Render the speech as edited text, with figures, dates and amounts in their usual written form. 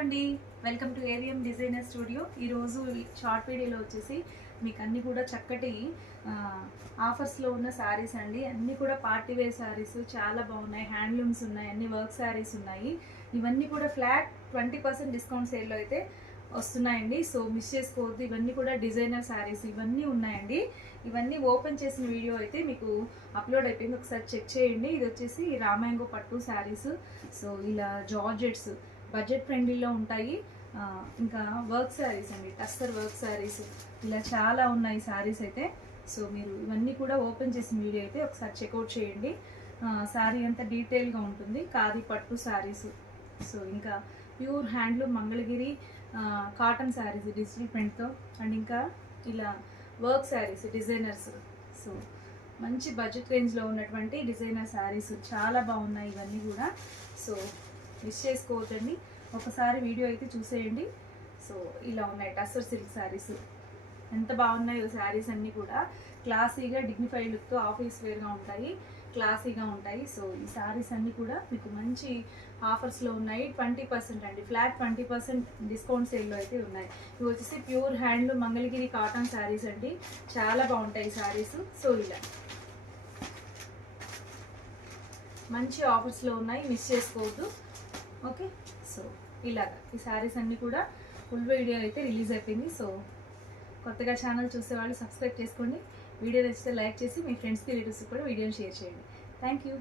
అండి, welcome to AVM designer studio. ఈరోజు short వీడియోలో వచ్చేసి మీకు అన్నీ కూడా చక్కటి ఆఫర్స్లో ఉన్న శారీస్ అండి. అన్నీ కూడా పార్టీ వేర్ శారీస్ చాలా బాగున్నాయి. హ్యాండ్లూమ్స్ ఉన్నాయి, అన్ని వర్క్ శారీస్ ఉన్నాయి. ఇవన్నీ కూడా ఫ్లాట్ 20% డిస్కౌంట్ సేల్లో అయితే వస్తున్నాయండి. సో మిస్ చేసుకోవద్దు. ఇవన్నీ కూడా డిజైనర్ శారీస్ ఇవన్నీ ఉన్నాయండి. ఇవన్నీ ఓపెన్ చేసిన వీడియో అయితే మీకు అప్లోడ్ అయిపోయింది, ఒకసారి చెక్ చేయండి. ఇది వచ్చేసి రామాంగో పట్టు శారీస్. సో ఇలా జార్జెట్స్ బడ్జెట్ ఫ్రెండ్లీలో ఉంటాయి. ఇంకా వర్క్ శారీస్ అండి, టస్సర్ వర్క్ శారీస్ ఇలా చాలా ఉన్నాయి శారీస్ అయితే. సో మీరు ఇవన్నీ కూడా ఓపెన్ చేసిన వీడియో అయితే ఒకసారి చెక్అవుట్ చేయండి. శారీ అంతా డీటెయిల్గా ఉంటుంది. ఖాదీ పట్టు శారీస్, సో ఇంకా pure handloom Mangalagiri cotton saris digital ప్రింట్తో, అండ్ ఇంకా ఇలా వర్క్ శారీస్ డిజైనర్స్. సో మంచి బడ్జెట్ రేంజ్లో ఉన్నటువంటి డిజైనర్ శారీస్ చాలా బాగున్నాయి ఇవన్నీ కూడా. సో మిస్ చేసుకోవద్దండి, ఒకసారి వీడియో అయితే చూసేయండి. సో ఇలా ఉన్నాయి టస్సర్ సిల్క్ శారీస్, ఎంత బాగున్నాయో శారీస్ అన్నీ కూడా. క్లాసీగా డిగ్నిఫైడ్ లుక్తో ఆఫీస్ వేర్గా ఉంటాయి, క్లాసీగా ఉంటాయి. సో ఈ శారీస్ అన్నీ కూడా మీకు మంచి ఆఫర్స్లో ఉన్నాయి. 20% అండి, ఫ్లాట్ 20% డిస్కౌంట్ సేల్లో అయితే ఉన్నాయి. ఇవి వచ్చేసి pure handloom Mangalagiri cotton saris అండి, చాలా బాగుంటాయి శారీస్. సో ఇలా మంచి ఆఫర్స్లో ఉన్నాయి, మిస్ చేసుకోవద్దు. ఓకే, సో ఇలాగా ఈ శారీస్ అన్నీ కూడా ఫుల్ వీడియో అయితే రిలీజ్ అయిపోయింది. సో కొత్తగా ఛానల్ చూసేవాళ్ళు సబ్స్క్రైబ్ చేసుకోండి. వీడియో నచ్చితే లైక్ చేసి మీ ఫ్రెండ్స్కి రిలేటివ్స్కి కూడా వీడియోని షేర్ చేయండి. Thank you.